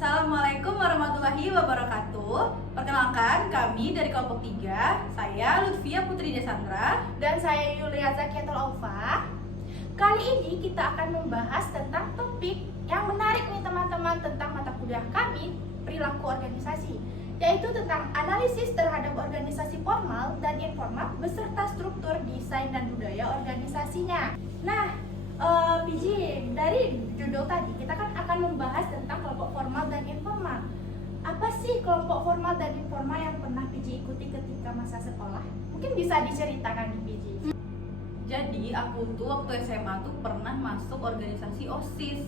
Assalamualaikum warahmatullahi wabarakatuh. Perkenalkan, kami dari kelompok 3. Saya Lutfia Putri Desandra. Dan saya Yulia Zakiatul Aufa. Kali ini kita akan membahas tentang topik yang menarik nih teman-teman, tentang mata kuliah kami, perilaku organisasi, yaitu tentang analisis terhadap organisasi formal dan informal beserta struktur, desain, dan budaya organisasinya. Nah, PJ, dari judul tadi kita kan akan membahas tentang kelompok formal dan informal. Apa sih kelompok formal dan informal yang pernah PJ ikuti ketika masa sekolah? Mungkin bisa diceritakan nih PJ. Jadi aku tuh waktu SMA tuh pernah masuk organisasi OSIS.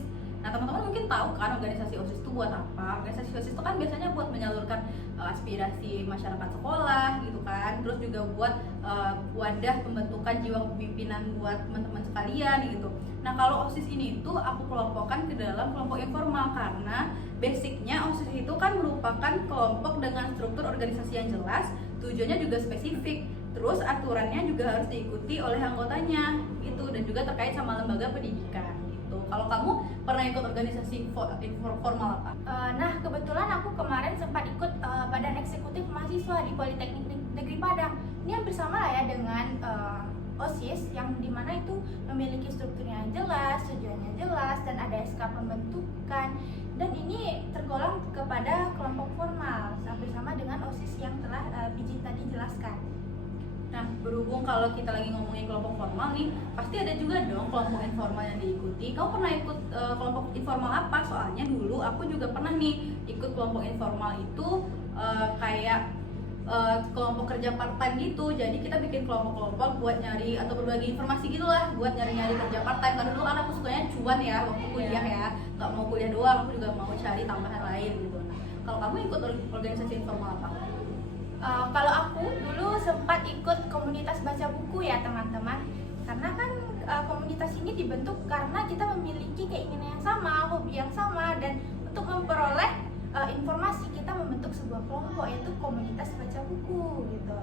Nah teman-teman mungkin tahu kan organisasi OSIS itu buat apa? Organisasi OSIS itu kan biasanya buat menyalurkan aspirasi masyarakat sekolah gitu kan. Terus juga buat wadah pembentukan jiwa kepemimpinan buat teman-teman sekalian gitu. Nah kalau OSIS ini tuh aku kelompokkan ke dalam kelompok informal karena basicnya OSIS itu kan merupakan kelompok dengan struktur organisasi yang jelas, tujuannya juga spesifik. Terus aturannya juga harus diikuti oleh anggotanya gitu, dan juga terkait sama lembaga pendidikan gitu. Kalau kamu pernah ikut organisasi formal apa? Nah, kebetulan aku kemarin sempat ikut badan eksekutif mahasiswa di Politeknik Negeri Padang. Ini hampir sama lah ya dengan OSIS, yang dimana itu memiliki strukturnya yang jelas, tujuannya jelas, dan ada SK pembentukan. Dan ini tergolong kepada kelompok formal, hampir sama dengan OSIS yang telah PJ tadi jelaskan. Nah, berhubung kalau kita lagi ngomongin kelompok formal nih, pasti ada juga dong kelompok informal yang diikuti. Kamu pernah ikut kelompok informal apa? Soalnya dulu aku juga pernah nih ikut kelompok informal itu kayak kelompok kerja part-time gitu. Jadi kita bikin kelompok-kelompok buat nyari atau berbagi informasi gitulah, buat nyari-nyari kerja part-time. Karena dulu kan aku sukanya cuan ya waktu kuliah ya, nggak mau kuliah doang, aku juga mau cari tambahan lain gitu. Nah, kalau kamu ikut organisasi informal apa? Kalau aku dulu sempat ikut komunitas baca buku ya teman-teman, karena kan komunitas ini dibentuk karena kita memiliki keinginan yang sama, hobi yang sama, dan untuk memperoleh informasi kita membentuk sebuah kelompok, yaitu komunitas baca buku gitu.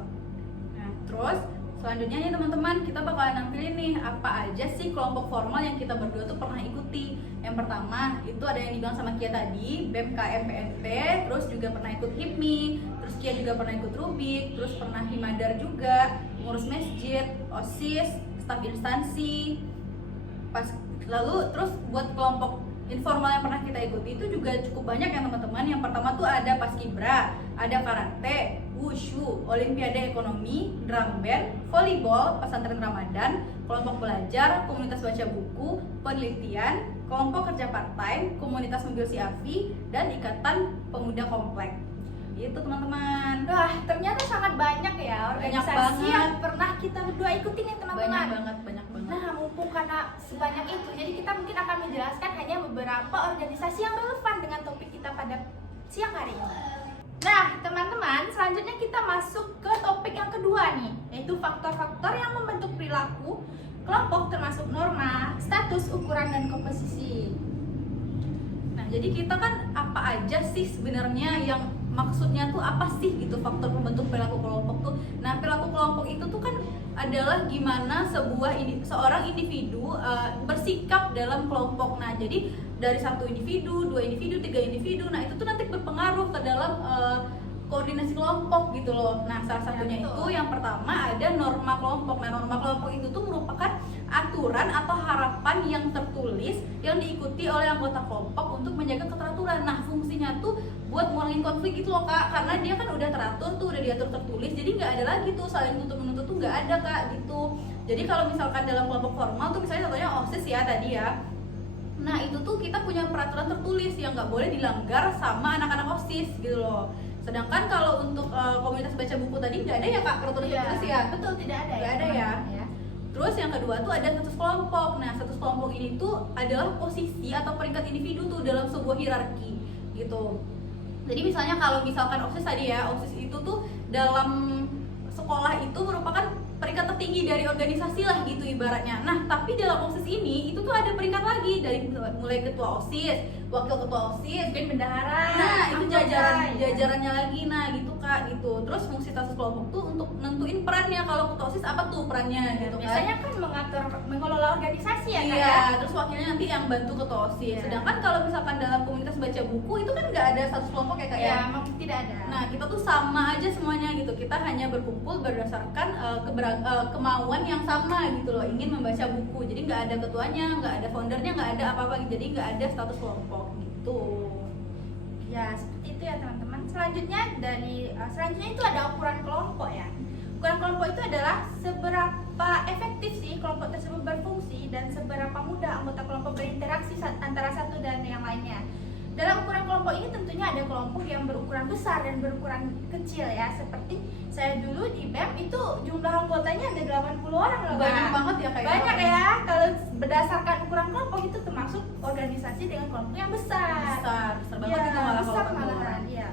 Nah, terus selanjutnya nih teman-teman, kita bakalan nampilin nih apa aja sih kelompok formal yang kita berdua tuh pernah ikuti. Yang pertama itu ada yang dibilang sama Kia tadi, BEM KMPNP, terus juga pernah ikut HIPMI, terus Kia juga pernah ikut Rubik, terus pernah Himadar juga, ngurus masjid, OSIS, staf instansi. Lalu terus buat kelompok informal yang pernah kita ikuti itu juga cukup banyak ya teman-teman. Yang pertama tuh ada Paskibra, ada karate, wushu, olimpiade ekonomi, drum band, volleyball, pesantren Ramadan, kelompok belajar, komunitas baca buku, penelitian, kelompok kerja part-time, komunitas mobil CRV, dan ikatan pemuda komplek. Itu teman-teman. Wah, ternyata sangat banyak ya organisasi yang pernah kita berdua ikuti nih teman-teman. Banyak banget. Nah, mumpung karena sebanyak itu, jadi kita mungkin akan menjelaskan hanya beberapa organisasi yang relevan dengan topik kita pada siang hari ini. Nah, teman-teman, selanjutnya kita masuk ke topik yang kedua nih, yaitu faktor-faktor yang membentuk perilaku kelompok, termasuk norma, status, ukuran, dan komposisi. Nah, jadi kita kan apa aja sih sebenarnya yang maksudnya tuh apa sih gitu faktor pembentuk perilaku kelompok tuh. Nah, perilaku kelompok itu tuh kan adalah gimana seorang individu bersikap dalam kelompok. Nah, jadi dari satu individu, dua individu, tiga individu, nah itu tuh nanti berpengaruh ke dalam koordinasi kelompok gitu loh. Nah, salah satunya itu yang pertama ada norma kelompok. Nah, norma kelompok itu tuh merupakan aturan atau harapan yang tertulis yang diikuti oleh anggota kelompok untuk menjaga keteraturan. Nah, fungsinya tuh buat ngurangin konflik gitu loh Kak, karena dia kan udah teratur tuh, udah diatur tertulis, jadi nggak ada lagi tuh saling tuntut menuntut tuh nggak ada Kak gitu. Jadi kalau misalkan dalam kelompok formal tuh misalnya contohnya OSIS ya tadi ya, nah itu tuh kita punya peraturan tertulis yang nggak boleh dilanggar sama anak-anak OSIS gitu loh. Sedangkan kalau untuk komunitas baca buku tadi nggak ada ya Kak peraturan tertulis ya? Betul, tidak ada. Nggak ada ya. Terus yang kedua tuh ada status kelompok. Nah, status kelompok ini tuh adalah posisi atau peringkat individu tuh dalam sebuah hierarki gitu. Jadi misalnya kalau misalkan OSIS tadi ya, OSIS itu tuh dalam sekolah itu merupakan peringkat tertinggi dari organisasi lah gitu ibaratnya. Nah, tapi dalam OSIS ini itu tuh ada peringkat lagi dari mulai ketua OSIS, wakil ketua OSIS, mungkin bendahara. nah itu anggota, jajarannya lagi, nah gitu Kak gitu. Terus fungsi status kelompok tuh untuk nentuin perannya, kalau ketua OSIS apa tuh perannya gitu kan. Biasanya kan mengelola organisasi ya Kak Iya, ya. terus wakilnya nanti yang bantu ketua OSIS. Iya. Sedangkan kalau misalkan dalam komunitas baca buku itu kan nggak ada status kelompok ya Kak ya. Ya, memang tidak ada. Nah, kita tuh sama aja semuanya gitu. Kita hanya berkumpul berdasarkan kemauan yang sama gitu loh, ingin membaca buku. Jadi nggak ada ketuanya, nggak ada foundernya, nggak ada apa-apa. Jadi nggak ada status kelompok gitu. Ya, seperti itu ya teman-teman. Selanjutnya itu ada ukuran kelompok ya. Ukuran kelompok itu adalah seberapa efektif sih kelompok tersebut berfungsi dan seberapa mudah anggota kelompok berinteraksi antara satu dan yang lainnya. Dalam ukuran kelompok ini tentunya ada kelompok yang berukuran besar dan berukuran kecil ya. Seperti saya dulu di BEM itu jumlah anggotanya ada 80 orang loh. Banyak Kak. banget ya kayak Banyak ya. Kalau berdasarkan ukuran kelompok itu termasuk organisasi dengan kelompok yang besar. Besar banget Ya, itu malah besar kalau malahan, iya.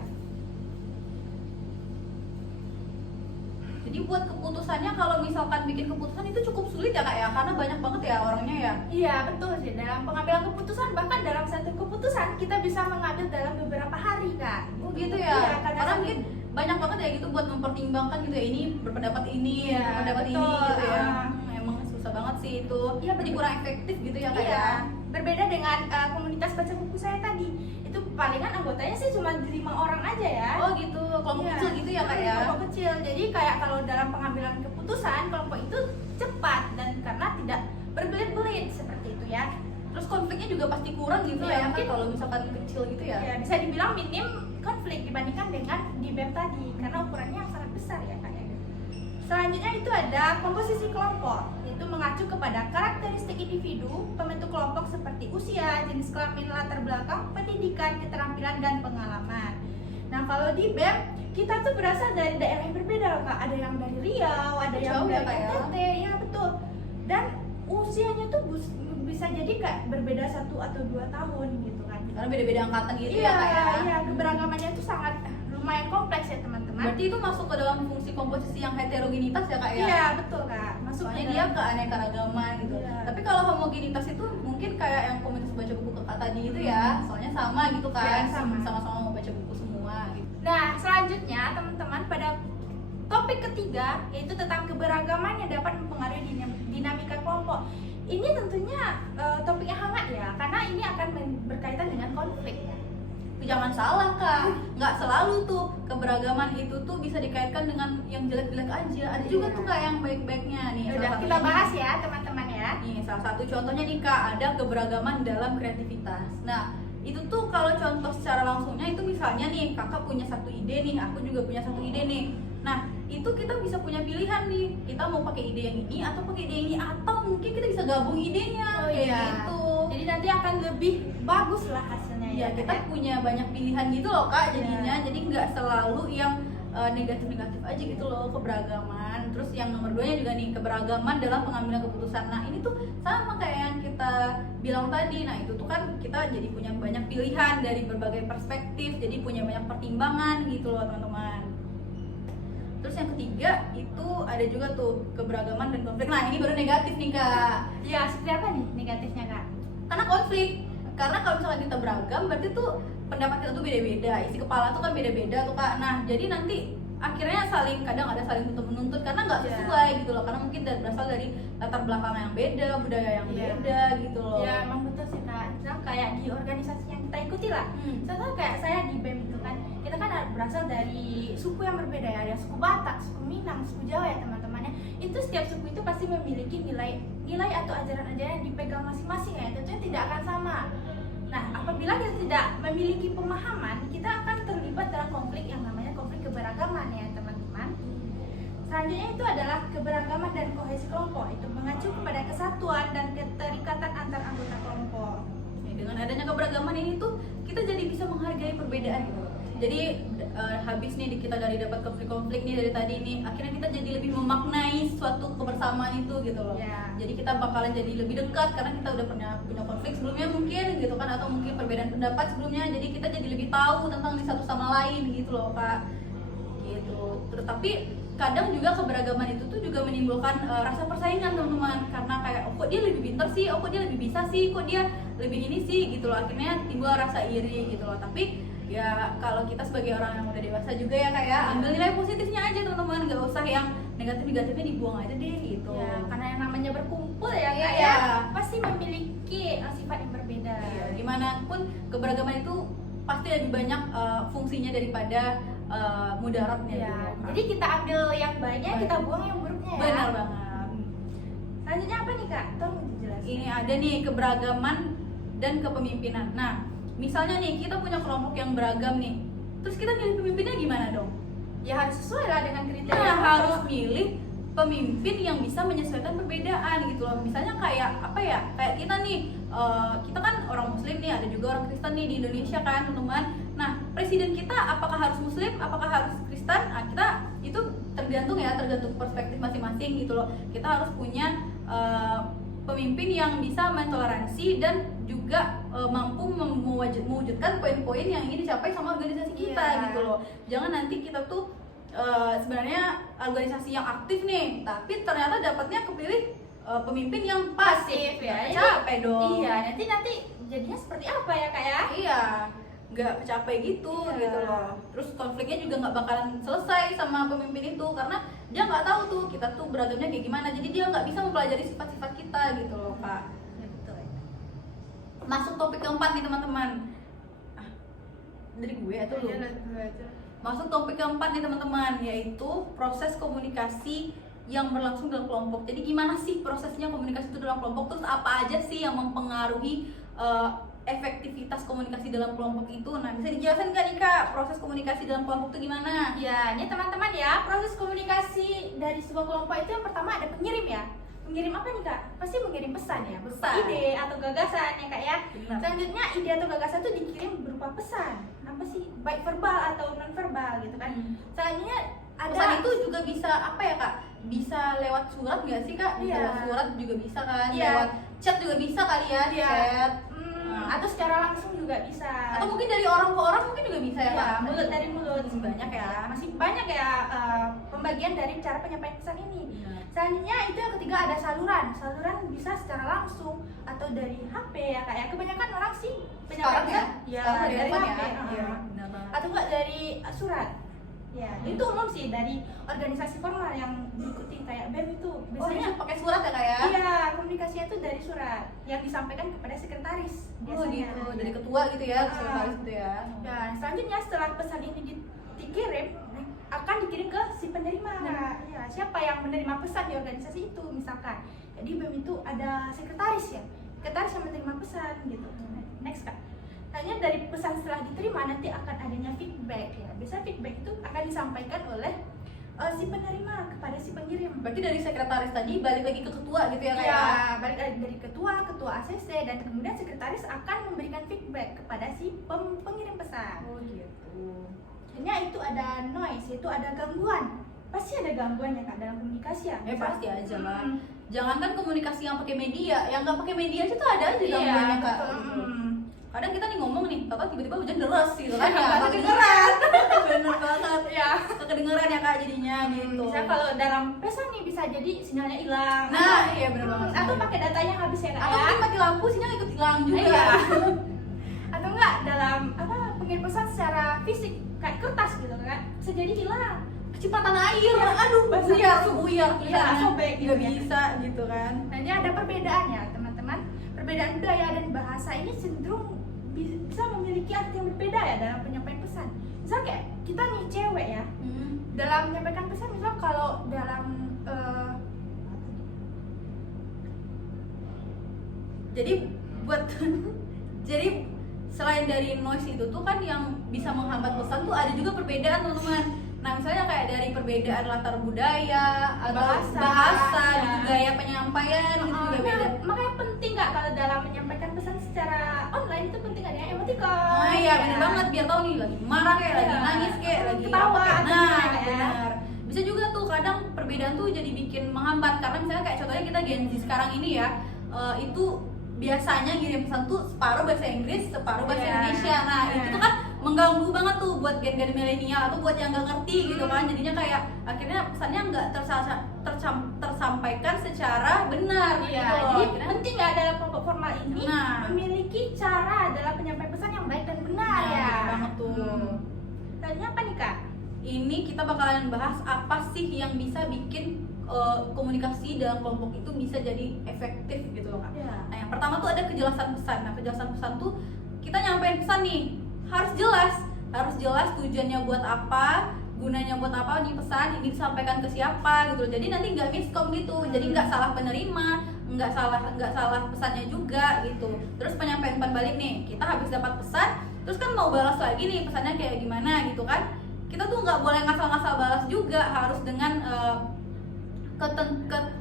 Jadi buat keputusannya, kalau misalkan bikin keputusan itu cukup sulit ya Kak ya, karena banyak banget ya orangnya ya. Iya betul sih, dalam pengambilan keputusan bahkan dalam satu keputusan kita bisa mengambil dalam beberapa hari Kak. Oh gitu ya. Iya, Karena mungkin banyak banget ya gitu buat mempertimbangkan gitu ya, ini berpendapat ini, Iya, berpendapat ini betul. gitu ya. Emang susah banget sih itu. Iya, Jadi kurang efektif gitu ya Kak Iya, ya. berbeda dengan komunitas baca buku saya tadi. Itu palingan anggotanya sih cuma 5 orang aja ya. Oh gitu, kelompok Iya. kecil gitu ya Kak ya. Kelompok kecil. Jadi kayak kalau dalam pengambilan keputusan kelompok itu cepat dan karena tidak berbelit-belit seperti itu ya. Terus konfliknya juga pasti kurang gitu Iya, ya Kak, mungkin- kalau misalkan kecil gitu ya. Ya, bisa dibilang minim konflik dibandingkan dengan di BEM tadi karena ukurannya yang sangat besar ya Kak ya. Selanjutnya itu ada komposisi kelompok, yaitu mengacu kepada karakteristik individu, pembentuk kelompok seperti usia, jenis kelamin, latar belakang, pendidikan, keterampilan, dan pengalaman. Nah kalau di BEM kita tuh berasal dari daerah yang berbeda loh Kak. Ada yang dari Riau, ada yang Jauh ya, dari Kak, ya? NTT, ya betul. Dan usianya tuh bisa jadi kayak berbeda 1 atau 2 tahun gitu kan. Karena beda-beda angkatan gitu Iya, ya Kak ya. iya, keberagamannya itu sangat lumayan kompleks ya teman-teman. Berarti itu masuk ke dalam fungsi komposisi yang heterogenitas ya Kak ya. Iya, betul Kak. Masuk Soalnya ke dia dalam- keanekaragaman gitu. Iya. Tapi kalau homogenitas itu mungkin kayak yang komunitas baca buku Kakak tadi itu ya, soalnya sama gitu kan. Iya, sama. Sama-sama mau baca buku semua gitu. Nah, selanjutnya teman-teman pada topik ketiga yaitu tentang keberagaman yang dapat mempengaruhi dinamika kelompok. Ini tentunya topik yang hangat ya, karena ini akan berkaitan dengan konflik ya. Tapi jangan salah Kak, nggak selalu tuh keberagaman itu tuh bisa dikaitkan dengan yang jelek-jelek aja. Ada juga tuh Kak yang baik-baiknya nih. Udah salah kita satunya bahas nih. ya teman-teman ya. Nih, salah satu contohnya nih Kak, ada keberagaman dalam kreativitas. Nah, itu tuh kalau contoh secara langsungnya itu misalnya nih, Kakak punya satu ide nih, aku juga punya satu ide nih. Nah, itu kita bisa punya pilihan nih, kita mau pakai ide yang ini atau pakai ide yang ini, atau mungkin kita bisa gabung idenya Oh, kayak iya. gitu. Jadi nanti akan lebih bagus lah hasilnya Ya, ya. kita Kak, ya. punya banyak pilihan gitu loh Kak jadinya. Iya. Jadi nggak selalu yang negatif-negatif aja gitu loh, keberagaman. Terus yang nomor 2-nya juga nih, keberagaman dalam pengambilan keputusan. Nah, ini tuh sama kayak yang kita bilang tadi. Nah, itu tuh kan kita jadi punya banyak pilihan dari berbagai perspektif, jadi punya banyak pertimbangan gitu loh teman-teman. Terus yang ketiga itu ada juga tuh keberagaman dan konflik. Nah, ini baru negatif nih Kak. Ya, seperti apa nih negatifnya Kak? Karena konflik. Karena kalau misalnya kita beragam berarti tuh pendapat kita tuh beda-beda, isi kepala tuh kan beda-beda tuh Kak. Nah, jadi nanti akhirnya kadang ada saling tuntut menuntut karena nggak Iya. sesuai gitu loh, karena mungkin berasal dari latar belakang yang beda, budaya yang Iya. beda gitu loh. Ya, emang betul sih Kak. Misalnya kayak di organisasi yang kita ikuti lah. Contoh kayak saya di BEM itu kan, kita kan berasal dari suku yang berbeda ya, ada suku Batak, suku Minang, suku Jawa ya teman-temannya. Itu setiap suku itu pasti memiliki nilai atau ajaran-ajaran yang dipegang masing-masing ya, tentunya tidak akan sama. Nah, apabila kita tidak memiliki pemahaman, kita akan terlibat dalam konflik yang namanya konflik keberagaman ya teman-teman. Selanjutnya itu adalah keberagaman dan kohesi kelompok, itu mengacu kepada kesatuan dan keterikatan antar anggota kelompok. Ya, dengan adanya keberagaman ini tuh kita jadi bisa menghargai perbedaan gitu. Jadi habis nih kita dari dapat konflik-konflik nih dari tadi nih, akhirnya kita jadi lebih memaknai suatu kebersamaan itu gitu loh. Ya. Jadi kita bakalan jadi lebih dekat karena kita udah pernah punya konflik sebelumnya mungkin gitu kan, atau mungkin perbedaan pendapat sebelumnya. Jadi kita jadi lebih tahu tentang satu sama lain gitu loh Kak. Gitu. Terus tapi kadang juga keberagaman itu tuh juga menimbulkan rasa persaingan teman-teman, karena kayak oh, kok dia lebih pintar sih, oh kok dia lebih bisa sih, kok dia lebih ini sih gitu loh, akhirnya timbul rasa iri gitu loh. Tapi ya kalau kita sebagai orang yang udah dewasa juga ya kayak ambil nilai positifnya aja teman-teman, nggak usah yang negatifnya dibuang aja deh gitu. Ya, karena yang namanya berkumpul ya Kak, Iya. pasti memiliki sifat yang berbeda. Iya, gimana pun keberagaman itu pasti lebih banyak fungsinya daripada mudaratnya Ya, gitu loh, Kak. jadi kita ambil yang baiknya, kita buang yang buruknya ya. Benar banget. Selanjutnya apa nih Kak? Tolong dijelaskan. Ini ada nih keberagaman dan kepemimpinan. Nah, misalnya nih kita punya kelompok yang beragam nih, terus kita milih pemimpinnya gimana dong? Ya harus sesuai lah dengan kriteria. Kita kelompok. harus milih pemimpin yang bisa menyesuaikan perbedaan gitu loh. Misalnya kayak apa ya? Kayak kita nih, kita kan orang Muslim nih, ada juga orang Kristen nih di Indonesia kan teman-teman. Nah, presiden kita apakah harus Muslim? Apakah harus Kristen? Nah, kita itu tergantung perspektif masing-masing gitu loh. Kita harus punya pemimpin yang bisa mentoleransi dan juga mampu mewujudkan poin-poin yang ingin dicapai sama organisasi kita gitu loh. Jangan nanti kita tuh sebenarnya organisasi yang aktif nih, tapi ternyata dapatnya kepilih pemimpin yang pasif ya. Capek dong. Iya, nanti jadinya seperti apa ya Kak ya? Iya, nggak capek gitu Iya. gitu loh. Terus konfliknya juga nggak bakalan selesai sama pemimpin itu karena dia nggak tahu tuh kita tuh beragamnya kayak gimana. Jadi dia nggak bisa mempelajari sifat-sifat kita gitu loh, Kak. Ya betul. Masuk topik keempat nih teman-teman. Dari gue atau lu? Masuk topik keempat nih teman-teman, yaitu proses komunikasi yang berlangsung dalam kelompok. Jadi gimana sih prosesnya komunikasi itu dalam kelompok? Terus apa aja sih yang mempengaruhi efektivitas komunikasi dalam kelompok itu? Nah, bisa dijelaskan nggak nih Kak, proses komunikasi dalam kelompok itu gimana? Ya, ini teman-teman ya, proses komunikasi dari sebuah kelompok itu yang pertama ada pengirim ya. Pengirim apa nih Kak? Pasti mengirim pesan ya, Pesan. ide atau gagasan ya Kak ya. Benar. Selanjutnya ide atau gagasan itu dikirim berupa pesan. Apa sih? Baik verbal atau non verbal gitu kan. Selanjutnya ada Pesan itu juga bisa apa ya Kak? Bisa lewat surat nggak sih Kak? Iya. Lewat surat juga bisa kan? Iya. Lewat chat juga bisa kali ya? Iya. Chat. atau secara langsung juga bisa. Atau mungkin dari orang ke orang mungkin juga bisa ya Ya, Kak? mulut dari mulut. Masih banyak ya. Masih banyak ya pembagian dari cara penyampaian pesan ini. Selanjutnya itu yang ketiga ada saluran. Saluran bisa secara langsung atau dari HP ya Kak ya. Kebanyakan orang sih Sekarang ya? ya Sekarang dari handphone HP. ya? Iya, benar banget. Atau enggak dari surat. Ya, itu umum sih dari organisasi formal yang diikuti kayak BEM itu. Biasanya Biasanya pakai surat ya Kak ya? iya, komunikasinya itu dari surat yang disampaikan kepada sekretaris Oh biasanya. gitu, dari ketua gitu ya, sekretaris gitu ya. Dan selanjutnya setelah pesan ini dikirim akan dikirim ke si penerima. Ya, siapa yang menerima pesan di organisasi itu misalkan. Jadi BEM itu ada sekretaris ya. Sekretaris yang menerima pesan gitu. Next Kak. Hanya dari pesan setelah diterima nanti akan adanya feedback ya. Biasanya feedback itu akan disampaikan oleh si penerima kepada si pengirim. Berarti dari sekretaris tadi balik lagi ke ketua gitu ya Kak? Ya, balik lagi dari ketua ACC dan kemudian sekretaris akan memberikan feedback kepada si pengirim pesan. Oh gitu. Akhirnya itu ada noise, itu ada gangguan. Pasti ada gangguannya Kak dalam komunikasi ya. Pasti aja lah. Hmm. Jangankan komunikasi yang pakai media, yang nggak pakai media aja tuh ada aja Iya, gangguannya Kak. betul. Gitu. Kadang kita nih ngomong nih, tau tiba-tiba hujan deras gitu kan? Nggak Ya, kedengeran. Bener banget. Ya. Kedengeran ya Kak jadinya gitu. Misalnya kalau dalam pesan nih bisa jadi sinyalnya hilang. Nah, iya bener banget. Atau pakai datanya habis ya Kak. Atau ya. mungkin mati lampu, sinyal ikut hilang juga. Iya. Atau enggak dalam pengirim pesan secara fisik kayak kertas gitu kan bisa jadi hilang. Kecepatan air, Ya, aduh, buyar, Iya, sobek gitu nggak ya. bisa gitu kan. Nah, ini ada perbedaannya teman-teman. Perbedaan budaya dan bahasa ini cenderung bisa memiliki arti yang berbeda ya dalam penyampaian pesan. Misal kayak kita nih cewek ya, dalam menyampaikan pesan misal kalau dalam Jadi buat jadi selain dari noise itu tuh kan yang bisa menghambat pesan tuh ada juga perbedaan teman-teman. Nah misalnya kayak dari perbedaan latar budaya atau bahasa ya. gitu, gaya penyampaian gitu juga beda. Makanya penting nggak kalau dalam menyampaikan pesan secara online itu penting adanya emoticon. Nah iya bener banget, biar tahu nih lagi marah kayak lagi Iya. nangis kayak lagi Ketawa apa kayak. atau Nah gimana, ya. benar. Bisa juga tuh kadang perbedaan tuh jadi bikin menghambat karena misalnya kayak contohnya kita Gen Z sekarang ini ya, itu biasanya ngirim pesan tuh separuh bahasa Inggris, separuh bahasa Iya. Indonesia. Nah, Iya. itu tuh kan mengganggu banget tuh buat gen-gen milenial atau buat yang nggak ngerti gitu kan. Jadinya kayak akhirnya pesannya nggak tersampaikan secara benar gitu Iya, loh. jadi Akhirnya- penting nggak dalam kelompok formal ini Nah. memiliki cara dalam penyampaian pesan yang baik dan benar Nah, ya. bener banget tuh. Selanjutnya apa nih Kak? Ini kita bakalan bahas apa sih yang bisa bikin komunikasi dalam kelompok itu bisa jadi efektif gitu loh Kak. Ya. Nah yang pertama tuh ada kejelasan pesan. Nah kejelasan pesan tuh kita nyampein pesan nih harus jelas tujuannya buat apa, gunanya buat apa nih pesan ini disampaikan ke siapa gitu loh. Jadi nanti nggak miskom gitu, jadi nggak salah penerima, nggak salah pesannya juga gitu. Terus penyampaian umpan balik nih, kita habis dapat pesan, terus kan mau balas lagi nih pesannya kayak gimana gitu kan. Kita tuh nggak boleh ngasal-ngasal balas juga, harus dengan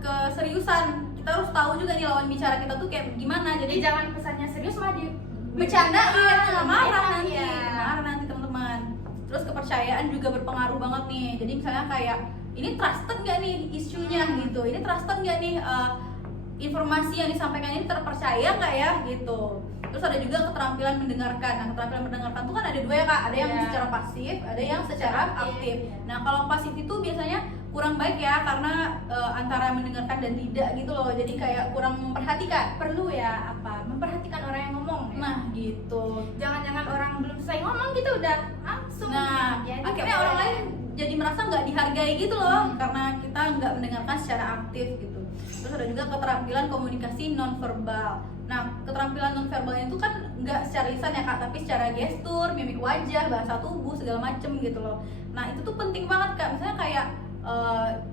keseriusan. Kita harus tahu juga nih lawan bicara kita tuh kayak gimana. Jadi Jadi jangan pesannya serius malah di bercandain, marah nanti, ya. marah nanti teman-teman. Terus kepercayaan juga berpengaruh banget nih. Jadi misalnya kayak ini trusted nggak nih isunya gitu, ini trusted nggak nih informasi yang disampaikan ini terpercaya nggak ya gitu. Terus ada juga keterampilan mendengarkan. Nah keterampilan mendengarkan tuh kan ada dua ya Kak, ada yang Iya. secara pasif, ada yang secara aktif. Iya. Nah kalau pasif itu biasanya kurang baik ya karena antara mendengarkan dan tidak gitu loh. Jadi kayak kurang memperhatikan. perlu ya memperhatikan orang yang ngomong ya. Nah gitu. Jangan-jangan orang belum selesai ngomong kita udah langsung. Nah, Jadi akhirnya nggak orang boleh. lain jadi merasa nggak dihargai gitu loh, karena kita nggak mendengarkan secara aktif gitu. Terus ada juga keterampilan komunikasi nonverbal. Nah, keterampilan nonverbalnya itu kan nggak secara lisan ya Kak, tapi secara gestur, mimik wajah, bahasa tubuh segala macem gitu loh. Nah, itu tuh penting banget Kak. Misalnya kayak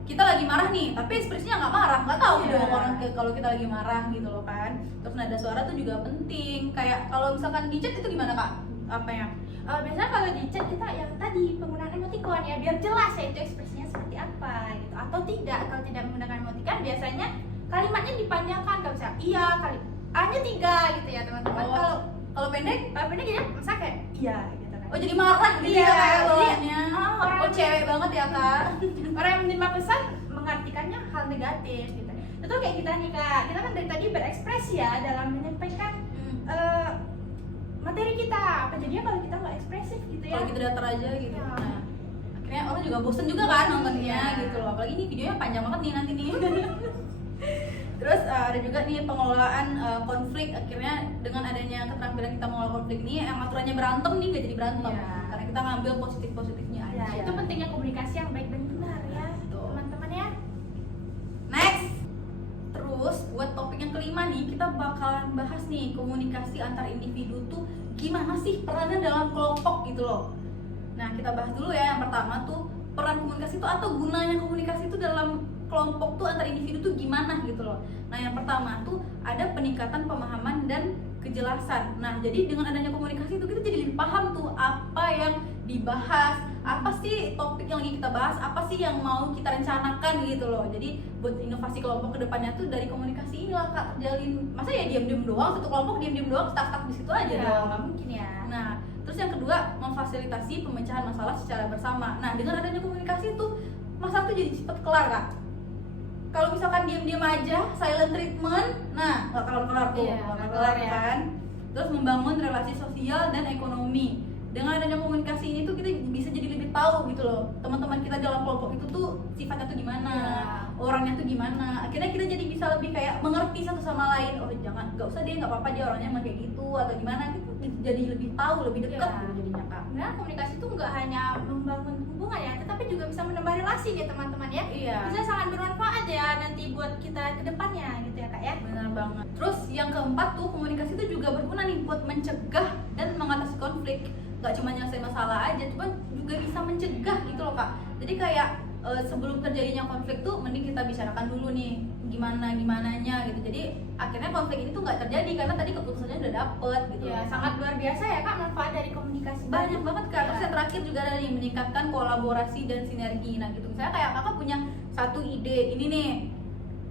kita lagi marah nih, tapi ekspresinya nggak marah, nggak tahu Iya. dong orang kalau kita lagi marah gitu loh kan. Terus nada suara tuh juga penting. Kayak kalau misalkan di chat itu gimana Kak? Apa ya? Biasanya kalau di chat kita yang tadi penggunaan emoticon ya biar jelas ya itu ekspresinya seperti apa gitu atau tidak. Kalau tidak menggunakan emoticon biasanya kalimatnya dipanjangkan kalau misalnya iya kali A-nya 3 gitu ya teman-teman. Kalau pendek? Kalau pendek jadi misalnya kayak iya gitu kan. Oh jadi marah gitu Iya, ya kayak jadi, bawaannya. orang- Oh cewek banget ya Kak. Orang yang menerima pesan mengartikannya hal negatif gitu. Itu kayak kita nih Kak, kita kan dari tadi berekspresi ya dalam menyampaikan materi kita. Apa jadinya kalau kita nggak ekspresif gitu ya? Kalau kita datar aja gitu. Iya. Nah, akhirnya orang juga bosen juga kan nontonnya Iya. gitu loh. Apalagi ini videonya panjang banget nih nanti nih. Terus ada juga nih pengelolaan konflik. Akhirnya dengan adanya keterampilan kita mengelola konflik ini, yang aturannya berantem nih gak jadi berantem. Iya. Karena kita ngambil positifnya aja. Ya, itu pentingnya komunikasi yang baik dan benar ya, Betul. teman-teman ya. Next. Terus buat topik yang kelima nih, kita bakalan bahas nih komunikasi antar individu tuh gimana sih perannya dalam kelompok gitu loh. Nah kita bahas dulu ya, yang pertama tuh peran komunikasi itu atau gunanya komunikasi itu dalam kelompok tuh antar individu tuh gimana gitu loh. Nah yang pertama tuh ada peningkatan pemahaman dan kejelasan. Nah jadi dengan adanya komunikasi itu kita jadi lebih paham tuh apa yang dibahas, apa sih topik yang lagi kita bahas, apa sih yang mau kita rencanakan gitu loh. Jadi buat inovasi kelompok kedepannya tuh dari komunikasi inilah Kak terjalin. Masa ya diam-diam doang, satu kelompok diam-diam doang, stuck di situ aja Ya, dong. nggak mungkin ya. Nah, terus yang kedua memfasilitasi pemecahan masalah secara bersama. Nah, dengan adanya komunikasi tuh masalah tuh jadi cepet kelar Kak. Kalau misalkan diam-diam aja, silent treatment, nah nggak kelar-kelar tuh, Iya, nggak nggak kelar kelar ya. kan. Terus membangun relasi sosial dan ekonomi. Dengan adanya komunikasi ini tuh kita bisa jadi lebih tahu gitu loh, teman-teman kita dalam kelompok itu tuh sifatnya tuh gimana, Iya. orangnya tuh gimana. Akhirnya kita jadi bisa lebih kayak mengerti satu sama lain. Oh jangan, nggak usah deh, nggak apa-apa dia orangnya emang kayak gitu atau gimana. Kita jadi lebih tahu, lebih dekat Iya. gitu jadinya Kak. Nah, komunikasi itu nggak hanya membangun hubungan ya, tetapi juga bisa menambah relasi nih teman-teman ya. Iya. Bisa sangat bermanfaat ya nanti buat kita ke depannya gitu ya Kak ya. Benar banget. Terus yang keempat tuh komunikasi itu juga berguna nih buat mencegah dan mengatasi konflik. Gak cuma nyelesain masalah aja, cuma juga bisa mencegah gitu loh Kak. Jadi kayak sebelum terjadinya konflik tuh mending kita bicarakan dulu nih gimananya gitu. Jadi akhirnya konflik ini tuh nggak terjadi karena tadi keputusannya udah dapet gitu. Ya, sangat luar biasa ya Kak manfaat dari komunikasi. Banyak banget Kak. Terus Ya. yang terakhir juga ada nih meningkatkan kolaborasi dan sinergi. Nah gitu, misalnya kayak kakak punya satu ide ini nih,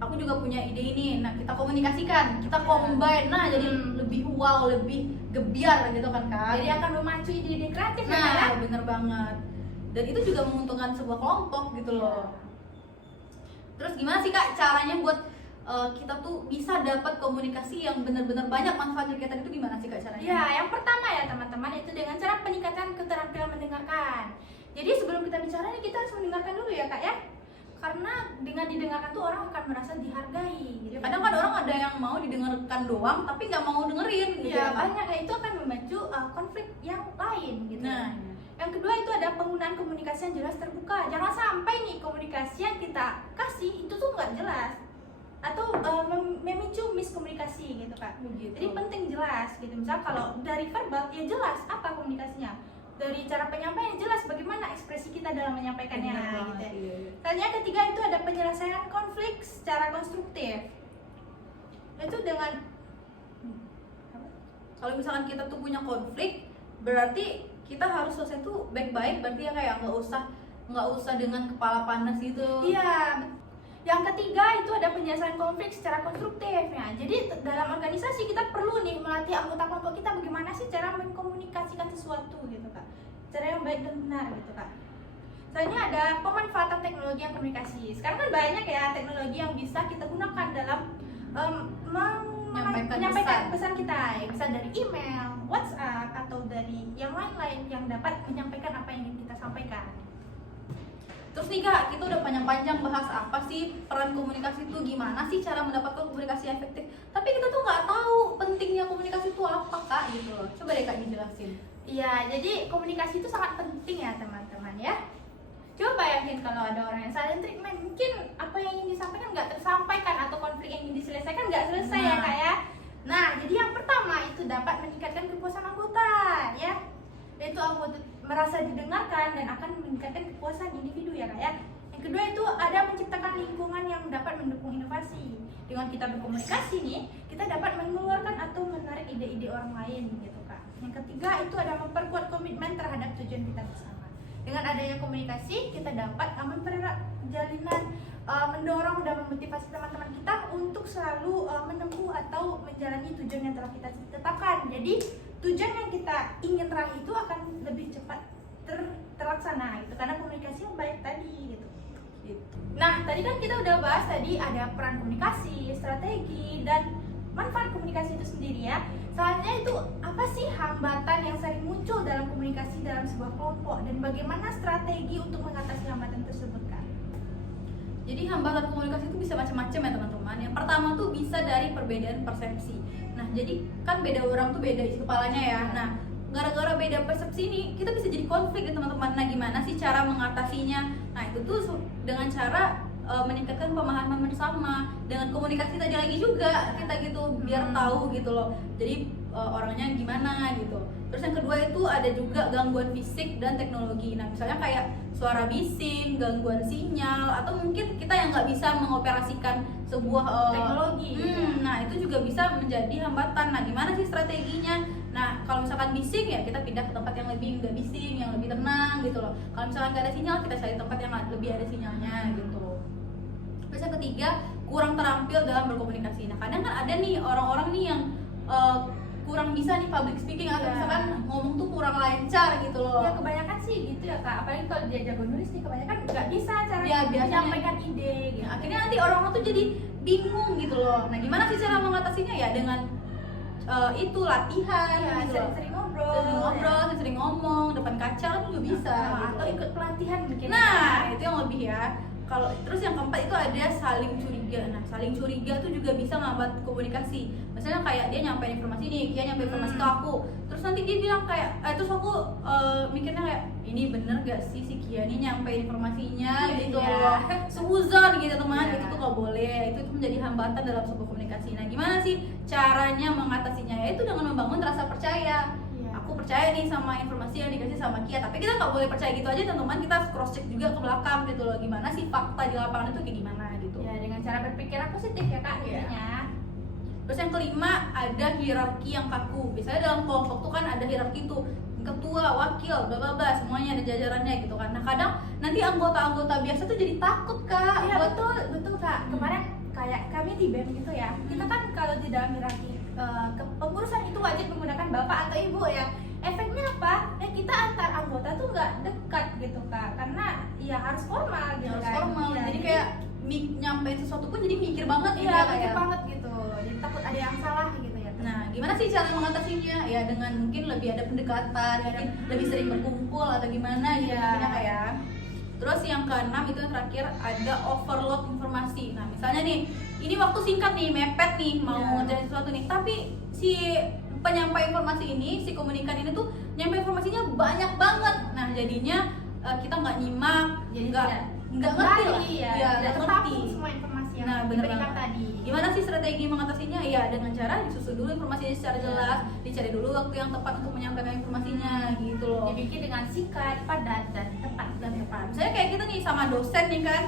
aku juga punya ide ini. Nah kita komunikasikan, kita Ya. combine. Nah jadi lebih wow, lebih gebiar gitu kan Kak. Jadi akan memacu ide-ide kreatif ya Kak ya. Nah bener banget. Dan itu juga menguntungkan sebuah kelompok gitu loh. Terus gimana sih Kak caranya buat kita tuh bisa dapat komunikasi yang benar-benar banyak manfaatnya kegiatan itu gimana sih Kak caranya? Ya, yang pertama ya teman-teman itu dengan cara peningkatan keterampilan mendengarkan. Jadi sebelum kita bicara nih kita harus mendengarkan dulu ya Kak ya. Karena dengan didengarkan tuh orang akan merasa dihargai gitu. Kadang kan orang ada yang mau didengarkan doang tapi nggak mau dengerin gitu Ya, kan? banyak ya, itu akan memacu konflik yang lain gitu. Nah, Yang kedua itu ada penggunaan komunikasi yang jelas terbuka. Jangan sampai nih komunikasi yang kita kasih itu tuh nggak jelas atau memicu miskomunikasi gitu Kak. begitu. Jadi penting jelas gitu. Misal kalau dari verbal ya jelas apa komunikasinya. Dari cara penyampaian jelas bagaimana ekspresi kita dalam menyampaikannya Benar gitu. banget, iya. Selanjutnya yang ketiga itu ada penyelesaian konflik secara konstruktif. Itu dengan Kalau misalkan kita tuh punya konflik, berarti kita harus selesai tuh baik-baik, berarti ya kayak nggak usah dengan kepala panas gitu. iya. Yang ketiga itu ada penyelesaian konflik secara konstruktif ya. Jadi dalam organisasi kita perlu nih melatih anggota kelompok kita bagaimana sih cara mengkomunikasikan sesuatu gitu Kak. Cara yang baik dan benar gitu Kak. Selanjutnya ada pemanfaatan teknologi yang komunikasi. Sekarang kan banyak ya teknologi yang bisa kita gunakan dalam menyampaikan pesan kita. Ya, bisa dari email, WhatsApp atau dari yang lain-lain yang dapat menyampaikan apa yang ingin kita sampaikan. Terus nih Kak, kita udah panjang-panjang bahas apa sih peran komunikasi itu, gimana sih cara mendapatkan komunikasi yang efektif. Tapi kita tuh nggak tahu pentingnya komunikasi itu apa Kak gitu loh. Coba deh Kak dijelasin. Iya, jadi komunikasi itu sangat penting ya teman-teman ya. Coba bayangin kalau ada orang yang silent treatment, mungkin apa yang ingin disampaikan nggak tersampaikan atau konflik yang ingin diselesaikan nggak selesai ya Kak ya. Nah, jadi yang pertama itu dapat meningkatkan kepuasan anggota ya. Yaitu anggota merasa didengarkan dan akan meningkatkan kepuasan individu ya Kak ya. Yang kedua itu ada menciptakan lingkungan yang dapat mendukung inovasi. Dengan kita berkomunikasi nih, kita dapat mengeluarkan atau menarik ide-ide orang lain gitu Kak. Yang ketiga itu ada memperkuat komitmen terhadap tujuan kita bersama. Dengan adanya komunikasi, kita dapat mempererat jalinan, mendorong dan memotivasi teman-teman kita untuk selalu menempuh atau menjalani tujuan yang telah kita tetapkan. Jadi tujuan yang kita ingin raih itu akan lebih cepat terlaksana gitu karena komunikasi yang baik tadi gitu. Nah, tadi kan kita udah bahas tadi ada peran komunikasi, strategi dan manfaat komunikasi itu sendiri ya. Selanjutnya itu apa sih hambatan yang sering muncul dalam komunikasi dalam sebuah kelompok dan bagaimana strategi untuk mengatasi hambatan tersebut Kak? Jadi hambatan komunikasi itu bisa macam-macam ya teman-teman. Yang pertama tuh bisa dari perbedaan persepsi. Nah, jadi kan beda orang tuh beda isi kepalanya ya. Nah, gara-gara beda persepsi ini kita bisa jadi konflik ya teman-teman. Nah, gimana sih cara mengatasinya? Nah, itu tuh dengan cara meningkatkan pemahaman bersama, dengan komunikasi tadi lagi juga kita gitu biar tahu gitu loh. Jadi orangnya gimana gitu. Terus yang kedua itu ada juga gangguan fisik dan teknologi. Nah, misalnya kayak suara bising, gangguan sinyal, atau mungkin kita yang nggak bisa mengoperasikan sebuah Teknologi. Nah, itu juga bisa menjadi hambatan. Nah, gimana sih strateginya? Nah, kalau misalkan bising ya kita pindah ke tempat yang lebih nggak bising, yang lebih tenang gitu loh. Kalau misalkan nggak ada sinyal, kita cari tempat yang lebih ada sinyalnya gitu. Terus yang ketiga, kurang terampil dalam berkomunikasi. Nah, kadang kan ada nih orang-orang nih yang kurang bisa nih public speaking atau misalkan ngomong tuh kurang lancar gitu loh. Ya kebanyakan sih gitu ya Kak, apalagi kalau dia jago nulis nih kebanyakan nggak bisa cara Ya, biasanya menyampaikan ide gitu. Nah, akhirnya nanti orang-orang tuh jadi bingung gitu loh. Nah, gimana sih cara mengatasinya ya dengan itu latihan Ya, gitu loh. sering ngobrol, Sering ngomong depan kaca kan juga bisa gitu. atau ikut pelatihan mungkin. Nah, itu yang lebih ya. Kalau terus yang keempat itu ada saling curiga. Nah, saling curiga tuh juga bisa ngambat komunikasi. Misalnya kayak dia nyampein informasi nih, dia nyampein informasi ke aku. Terus nanti dia bilang kayak terus aku mikirnya kayak ini bener gak sih si Kia nih nyampein informasinya gitu loh. Suuzon gitu teman, itu tuh gak boleh. Itu menjadi hambatan dalam sebuah komunikasi. Nah, gimana sih caranya mengatasinya? Yaitu dengan membangun rasa percaya. Aku percaya nih sama informasi yang dikasih sama Kia, tapi kita nggak boleh percaya gitu aja teman-teman, kita harus cross check juga ke belakang gitu loh, gimana sih fakta di lapangan itu kayak gimana gitu Ya, dengan cara berpikir positif ya Kak intinya. Terus yang kelima ada hierarki yang kaku. Biasanya dalam kelompok tuh kan ada hierarki tuh, ketua, wakil, bla bla bla, semuanya ada jajarannya gitu kan. Nah, kadang nanti anggota-anggota biasa tuh jadi takut Kak. Iya betul Kak. Kemarin kayak kami di BEM gitu ya, kita kan kalau di dalam hierarki kepengurusan itu wajib menggunakan bapak atau ibu ya. Efeknya apa? Ya kita antar anggota tuh nggak dekat gitu Kak, karena ya harus formal gitu Harus kan. formal. Ya, Jadi kayak nyampein sesuatu pun jadi mikir banget gitu Iya, ya, mikir kayak. banget gitu. Jadi takut ada yang salah gitu ya. Nah, gimana sih cara mengatasinya? Ya dengan mungkin lebih ada pendekatan, mungkin lebih sering berkumpul atau gimana gitu Iya. intinya kayak. Terus yang keenam itu yang terakhir ada overload informasi. Nah, misalnya nih, ini waktu singkat nih, mepet nih mau Iya. ngerjain sesuatu nih, tapi si penyampai informasi ini, si komunikan ini tuh nyampe informasinya banyak banget. Nah, jadinya kita nggak nyimak, Jadi nggak ngerti lah. ya, Iya, tidak nggak tertampung ngerti. semua informasi yang Nah, bener diberikan banget. tadi. Gimana sih strategi mengatasinya? Ya dengan cara disusun dulu informasinya secara jelas, dicari dulu waktu yang tepat untuk menyampaikan informasinya gitu loh. Dibikin dengan singkat, padat, dan tepat. Misalnya kayak kita nih sama dosen nih kan,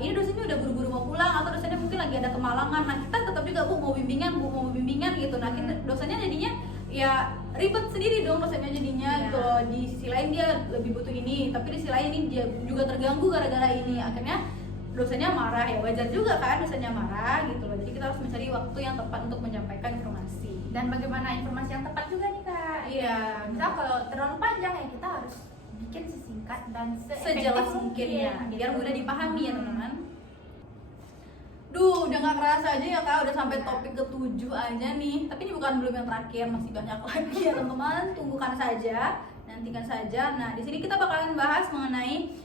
ini dosennya udah buru-buru mau pulang atau dosennya mungkin lagi ada kemalangan. Nah kita tetap juga bu mau bimbingan gitu. Nah dosennya jadinya ya ribet sendiri dong dosennya jadinya Iya. gitu loh. Di sisi lain dia lebih butuh ini, tapi di sisi lain ini dia juga terganggu gara-gara ini. Akhirnya dosennya marah, ya wajar juga kan dosennya marah gitu loh. Jadi kita harus mencari waktu yang tepat untuk menyampaikan informasi. Dan bagaimana informasi yang tepat juga nih kak. Iya. Misal kalau terlalu panjang ya kita harus bikin sesingkat dan Sejelas mungkin ya, gitu. biar mudah dipahami ya teman-teman. Duh, udah gak kerasa aja ya kak, udah sampai topik ke-7 aja nih. Tapi ini belum yang terakhir, masih banyak lagi ya teman-teman. Tunggukan saja, nantikan saja. Nah, di sini kita bakalan bahas mengenai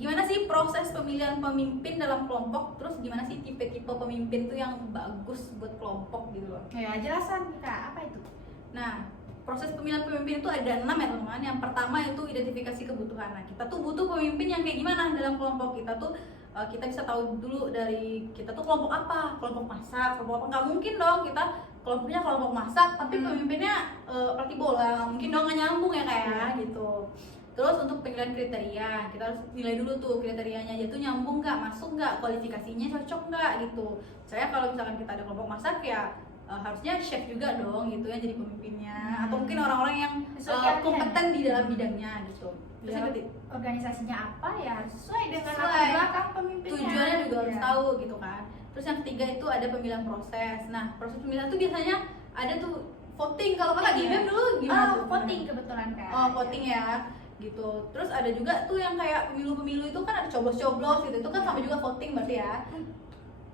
gimana sih proses pemilihan pemimpin dalam kelompok, terus gimana sih tipe-tipe pemimpin tuh yang bagus buat kelompok gitu loh. Ya, jelasan kak, apa itu? Nah, proses pemilihan pemimpin itu ada 6 ya teman-teman. Yang pertama itu identifikasi kebutuhan. Nah, kita tuh butuh pemimpin yang kayak gimana dalam kelompok kita tuh. Kita bisa tahu dulu dari kita tuh kelompok apa, kelompok masak, kelompok apa. Nggak mungkin dong kita kelompoknya kelompok masak tapi pemimpinnya pelatih bola, nggak mungkin dong, nggak nyambung ya kayak gitu. Terus untuk pemilihan kriteria, kita harus nilai dulu tuh kriterianya, yaitu nyambung nggak, masuk nggak, kualifikasinya cocok nggak gitu. Saya kalau misalkan kita ada kelompok masak ya harusnya chef juga dong gitu yang jadi pemimpinnya, atau mungkin orang-orang yang kompeten di dalam bidangnya gitu. Terus yang ketiga, organisasinya apa ya harus sesuai dengan Sesuai. latar belakang pemimpinnya. tujuannya juga harus Ya. tahu gitu kan. Terus yang ketiga itu ada pemilihan proses. Nah, proses pemilihan itu biasanya ada tuh voting. Kalau kakak di BEM dulu gimana tuh? Voting kebetulan kak. Oh, voting ya gitu. Terus ada juga tuh yang kayak pemilu-pemilu itu kan ada coblos-coblos gitu. Itu kan sama juga voting berarti ya.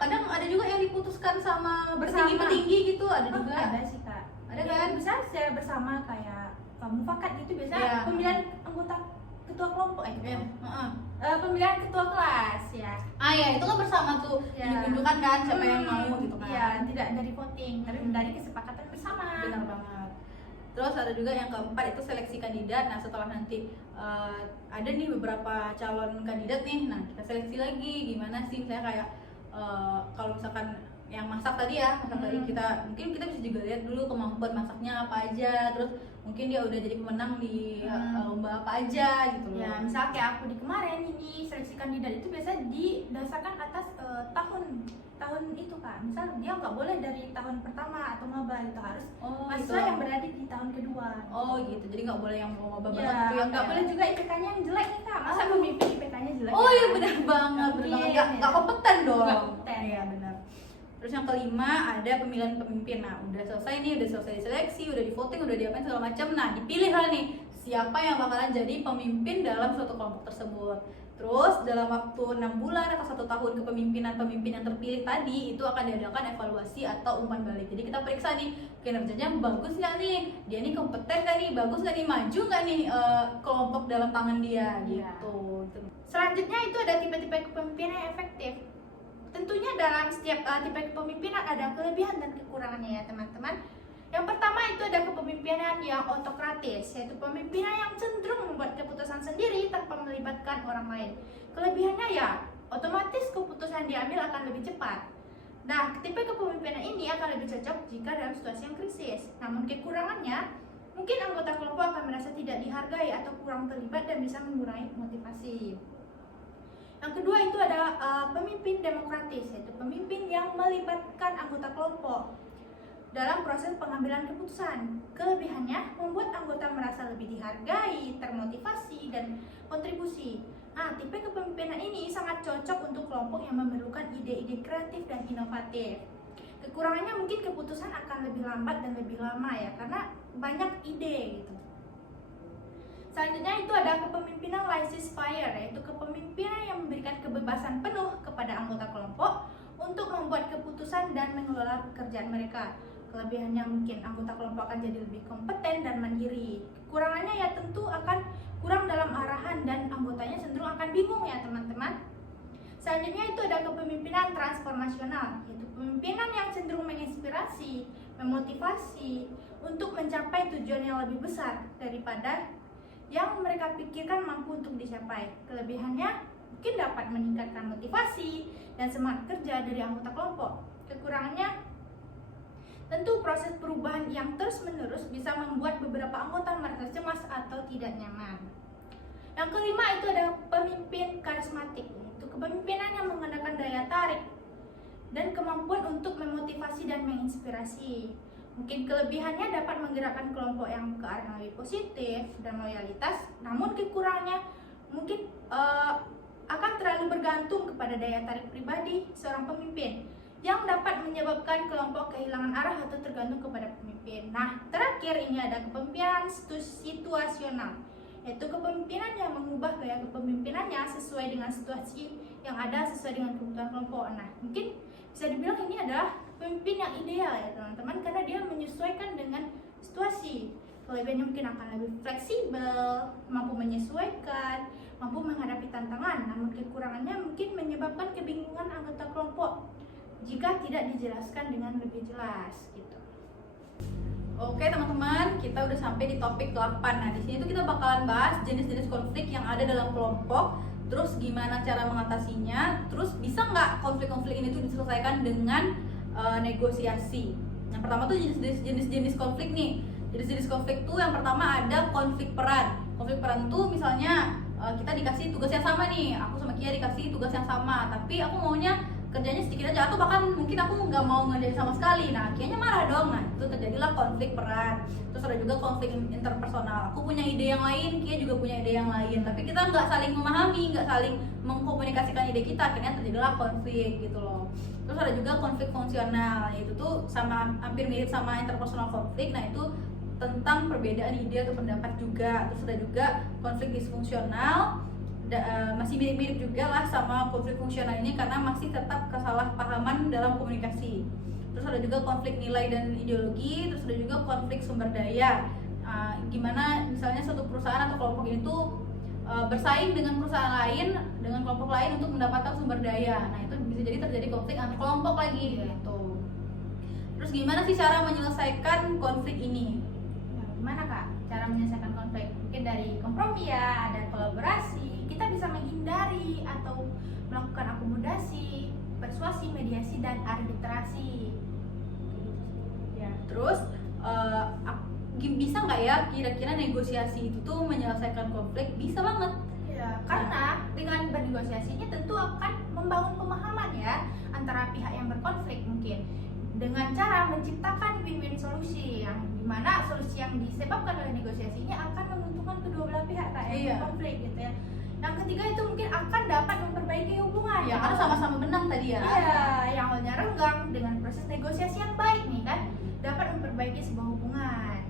Kadang ada juga yang diputuskan sama petinggi-petinggi gitu, ada juga. Ada sih kak. Ada Ya, kan? bisa secara bersama kayak mufakat gitu biasa Iya. pemilihan anggota ketua kelompok Ya, heeh. pemilihan ketua kelas ya. Ah ya, itu kan bersama tuh Ya. ditunjukkan kan siapa yang mau gitu kan. Iya, tidak dari voting, tapi dari kesepakatan bersama. Benar banget. Terus ada juga yang keempat itu seleksi kandidat. Nah setelah nanti ada nih beberapa calon kandidat nih, nah kita seleksi lagi gimana sih, misalnya kayak kalau misalkan yang masak tadi ya, tadi mungkin kita bisa juga lihat dulu kemampuan masaknya apa aja, terus mungkin dia udah jadi pemenang di lomba apa aja gitu loh. Ya, misal kayak aku di kemarin ini seleksi kandidat itu biasa didasarkan atas tahun itu kak. Misal dia nggak boleh dari tahun pertama atau maba itu harus mahasiswa gitu. yang berada di tahun kedua. Oh gitu, jadi nggak boleh yang mau maba banget Ya, gitu ya, nggak boleh juga IPK-nya yang jelek nih kak. Masa Oh. pemimpin IPK-nya jelek? Oh ya? iya benar banget, benar banget. Iya, Nggak kompeten dong. Nggak kompeten. Iya benar. Terus yang kelima ada pemilihan pemimpin. Nah udah selesai nih, udah selesai diseleksi, udah di voting, udah diapain segala macam. Nah dipilih lah nih siapa yang bakalan jadi pemimpin dalam suatu kelompok tersebut. Terus dalam waktu 6 bulan atau 1 tahun kepemimpinan pemimpin yang terpilih tadi itu akan diadakan evaluasi atau umpan balik. Jadi kita periksa nih kinerjanya bagus nggak nih, dia nih kompeten nggak nih, bagus nggak nih, maju nggak nih kelompok dalam tangan dia gitu. Selanjutnya itu ada tipe-tipe kepemimpinan yang efektif. Tentunya dalam setiap tipe kepemimpinan ada kelebihan dan kekurangannya ya teman-teman. Yang pertama itu ada kepemimpinan yang autokratis, yaitu pemimpinan yang cenderung membuat keputusan sendiri tanpa melibatkan orang lain. Kelebihannya ya otomatis keputusan diambil akan lebih cepat. Nah, tipe kepemimpinan ini akan lebih cocok jika dalam situasi yang krisis. Namun kekurangannya, mungkin anggota kelompok akan merasa tidak dihargai atau kurang terlibat dan bisa mengurangi motivasi. Yang kedua itu ada pemimpin demokratis, yaitu pemimpin yang melibatkan anggota kelompok dalam proses pengambilan keputusan. Kelebihannya membuat anggota merasa lebih dihargai, termotivasi, dan kontribusi. Nah, tipe kepemimpinan ini sangat cocok untuk kelompok yang memerlukan ide-ide kreatif dan inovatif. Kekurangannya mungkin keputusan akan lebih lambat dan lebih lama ya, karena banyak ide gitu. Selanjutnya itu ada kepemimpinan laissez-faire, yaitu kepemimpinan yang memberikan kebebasan penuh kepada anggota kelompok untuk membuat keputusan dan mengelola pekerjaan mereka. Kelebihannya mungkin anggota kelompok akan jadi lebih kompeten dan mandiri. Kekurangannya ya tentu akan kurang dalam arahan dan anggotanya cenderung akan bingung ya teman-teman. Selanjutnya itu ada kepemimpinan transformasional, yaitu kepemimpinan yang cenderung menginspirasi, memotivasi untuk mencapai tujuan yang lebih besar daripada yang mereka pikirkan mampu untuk dicapai. Kelebihannya mungkin dapat meningkatkan motivasi dan semangat kerja dari anggota kelompok. Kekurangannya tentu proses perubahan yang terus-menerus bisa membuat beberapa anggota merasa cemas atau tidak nyaman. Yang kelima itu ada pemimpin karismatik, yaitu kepemimpinan yang menggunakan daya tarik dan kemampuan untuk memotivasi dan menginspirasi. Mungkin kelebihannya dapat menggerakkan kelompok yang ke arah yang lebih positif dan loyalitas, namun kekurangannya mungkin akan terlalu bergantung kepada daya tarik pribadi seorang pemimpin yang dapat menyebabkan kelompok kehilangan arah atau tergantung kepada pemimpin. Nah, terakhir ini ada kepemimpinan situasional, yaitu kepemimpinan yang mengubah gaya kepemimpinannya sesuai dengan situasi yang ada, sesuai dengan kebutuhan kelompok. Nah, mungkin bisa dibilang ini adalah pemimpin yang ideal ya teman-teman, karena dia menyesuaikan dengan situasi. Kelebihannya mungkin akan lebih fleksibel, mampu menyesuaikan, mampu menghadapi tantangan. Namun kekurangannya mungkin menyebabkan kebingungan anggota kelompok jika tidak dijelaskan dengan lebih jelas gitu. Oke teman-teman, kita udah sampai di topik 8. Nah, di sini tuh kita bakalan bahas jenis-jenis konflik yang ada dalam kelompok, terus gimana cara mengatasinya, terus bisa nggak konflik-konflik ini tuh diselesaikan dengan negosiasi. Yang pertama tuh jenis-jenis konflik nih. Jenis-jenis konflik tuh yang pertama ada konflik peran. Konflik peran tuh misalnya kita dikasih tugas yang sama nih, aku sama Kia dikasih tugas yang sama, tapi aku maunya kerjanya sedikit aja, atau bahkan mungkin aku nggak mau ngerjain sama sekali. Nah, Kianya marah dong. Nah, itu terjadilah konflik peran. Terus ada juga konflik interpersonal. Aku punya ide yang lain, Kia juga punya ide yang lain, tapi kita nggak saling memahami, nggak saling mengkomunikasikan ide kita, akhirnya terjadilah konflik gitu loh. Terus ada juga konflik fungsional, yaitu tuh sama hampir mirip sama interpersonal konflik. Nah, itu tentang perbedaan ide atau pendapat juga. Terus ada juga konflik disfungsional, masih mirip-mirip juga lah sama konflik fungsional ini karena masih tetap kesalahpahaman dalam komunikasi. Terus ada juga konflik nilai dan ideologi. Terus ada juga konflik sumber daya. Gimana misalnya suatu perusahaan atau kelompok itu bersaing dengan perusahaan lain, dengan kelompok lain untuk mendapatkan sumber daya. Nah, itu bisa jadi terjadi konflik antar kelompok lagi gitu. Terus gimana sih cara menyelesaikan konflik ini? Nah, gimana Kak cara menyelesaikan konflik? Mungkin dari kompromi ya, ada kolaborasi, kita bisa menghindari atau melakukan akomodasi, persuasi, mediasi, dan arbitrasi. Ya. Terus bisa nggak ya kira-kira negosiasi itu tuh menyelesaikan konflik? Bisa banget. Ya, karena dengan bernegosiasinya tentu akan membangun pemahaman ya antara pihak yang berkonflik, mungkin dengan cara menciptakan win-win solusi yang dimana solusi yang disebabkan oleh negosiasi ini akan menguntungkan kedua belah pihak Kak, yang berkonflik gitu ya. Yang ketiga itu mungkin akan dapat memperbaiki hubungan Ya, karena sama-sama menang tadi ya. Iya, yang awalnya renggang dengan proses negosiasi yang baik nih kan dapat memperbaiki sebuah hubungan.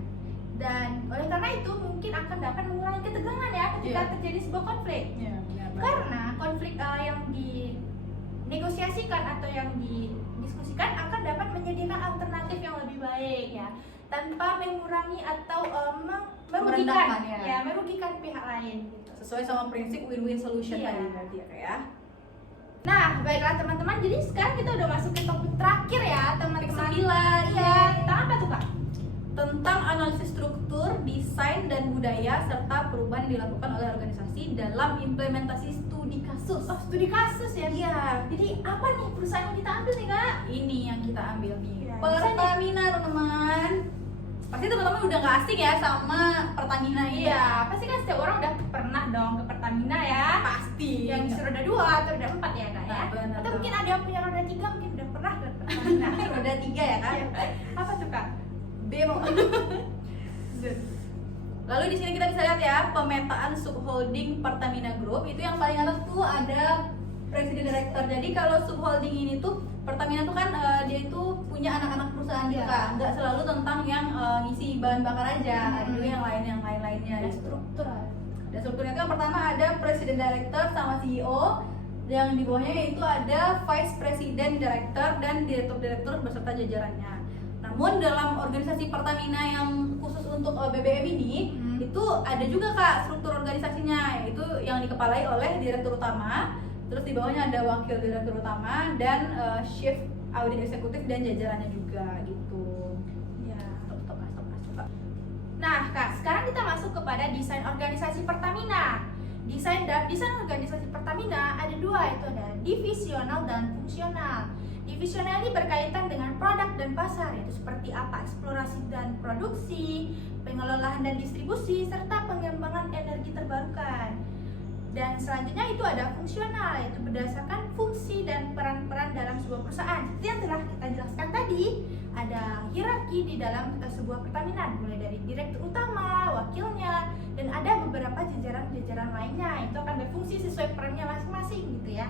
Dan oleh karena itu mungkin akan dapat mengurangi ketegangan ya ketika terjadi sebuah konflik. Karena konflik yang dinegosiasikan atau yang didiskusikan akan dapat menyediakan alternatif yang lebih baik ya, tanpa mengurangi atau merugikan merugikan pihak lain gitu. Sesuai sama prinsip win-win solution tadi berarti ya Kak ya. Nah, baiklah teman-teman, jadi sekarang kita udah masuk ke topik terakhir ya teman-teman. 9. Iya, tentang apa tuh Kak? Tentang analisis struktur, desain, dan budaya serta perubahan yang dilakukan oleh organisasi dalam implementasi studi kasus. Oh, studi kasus ya? Iya. Jadi apa nih perusahaan yang kita ambil nih Kak? Ini yang kita ambil nih. Ya, Pertamina teman-teman. Pasti teman-teman udah gak asing ya sama Pertamina ini. Iya, pasti kan setiap orang udah pernah dong ke Pertamina ya. Pasti. Yang roda 2 atau roda 4 ya Kak ya? Benar. Atau mungkin ada yang punya roda 3 mungkin udah pernah ke Pertamina. Roda 3 ya kan? Iya. Apa tuh Kak? Bemo. Lalu di sini kita bisa lihat ya pemetaan subholding Pertamina Group. Itu yang paling atas tuh ada presiden direktur. Jadi kalau subholding ini tuh Pertamina tuh kan dia itu punya anak-anak perusahaan Iya. juga, nggak selalu tentang yang ngisi bahan bakar aja, ada juga yang lainnya. Ada struktur. Dan strukturnya itu yang pertama ada Presiden Director sama CEO, yang di bawahnya itu ada Vice President Director dan Direktur-Direktur beserta jajarannya. Namun dalam organisasi Pertamina yang khusus untuk BBM ini, itu ada juga Kak struktur organisasinya, yaitu yang dikepalai oleh Direktur Utama, terus di bawahnya ada Wakil Direktur Utama dan Chief Audit Eksekutif dan jajarannya juga gitu. Ya. Stop. Nah, Kak, sekarang kita masuk kepada desain organisasi Pertamina. Desain organisasi Pertamina ada dua, itu ada divisional dan fungsional. Divisional ini berkaitan dengan produk dan pasar, yaitu seperti apa eksplorasi dan produksi, pengelolaan dan distribusi, serta pengembangan energi terbarukan. Dan selanjutnya itu ada fungsional, yaitu berdasarkan fungsi dan peran-peran dalam sebuah perusahaan. Seperti yang telah kita jelaskan tadi, ada hierarki di dalam sebuah Pertamina, mulai dari direktur utama, wakilnya, dan ada beberapa jajaran-jajaran lainnya. Itu akan berfungsi sesuai perannya masing-masing gitu ya.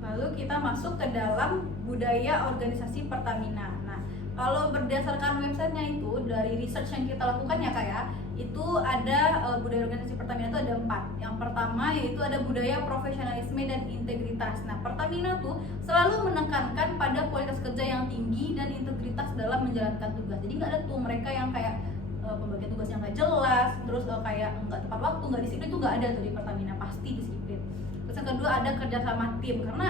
Lalu kita masuk ke dalam budaya organisasi Pertamina. Nah, kalau berdasarkan websitenya itu dari research yang kita lakukan ya Kak ya, itu ada budaya organisasi Pertamina itu ada 4. Yang pertama yaitu ada budaya profesionalisme dan integritas. Nah, Pertamina tuh selalu menekankan pada kualitas kerja yang tinggi dan integritas dalam menjalankan tugas. Jadi nggak ada tuh mereka yang kayak pembagian tugasnya nggak jelas, terus kayak nggak tepat waktu, nggak disiplin, itu nggak ada tuh di Pertamina, pasti disiplin. Terus yang kedua ada kerjasama tim, karena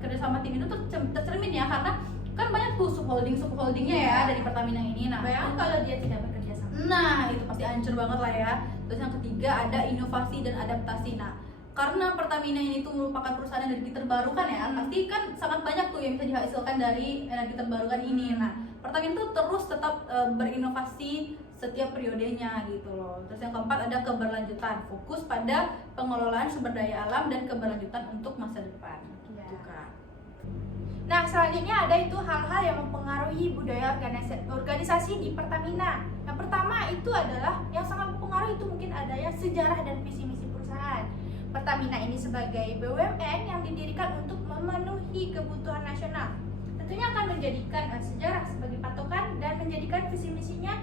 kerjasama tim itu tercermin ya, karena kan banyak tuh subholdingnya ya dari Pertamina ini. Nah, Bayangkan kalau dia tidak bekerja sama. nah itu pasti hancur banget lah ya. Terus yang ketiga ada inovasi dan adaptasi. Nah, karena Pertamina ini tuh merupakan perusahaan energi terbarukan ya, pasti kan sangat banyak tuh yang bisa dihasilkan dari energi terbarukan ini. Nah, Pertamina tuh terus tetap berinovasi setiap periodenya gitu loh. Terus yang keempat ada keberlanjutan, fokus pada pengelolaan sumber daya alam dan keberlanjutan untuk masa depan. Ya. Gitu Kak. Nah, selanjutnya ada itu hal-hal yang mempengaruhi budaya organisasi di Pertamina. Yang pertama itu adalah yang sangat mempengaruhi itu mungkin adanya sejarah dan visi misi perusahaan. Pertamina ini sebagai BUMN yang didirikan untuk memenuhi kebutuhan nasional. Tentunya akan menjadikan sejarah sebagai patokan dan menjadikan visi misinya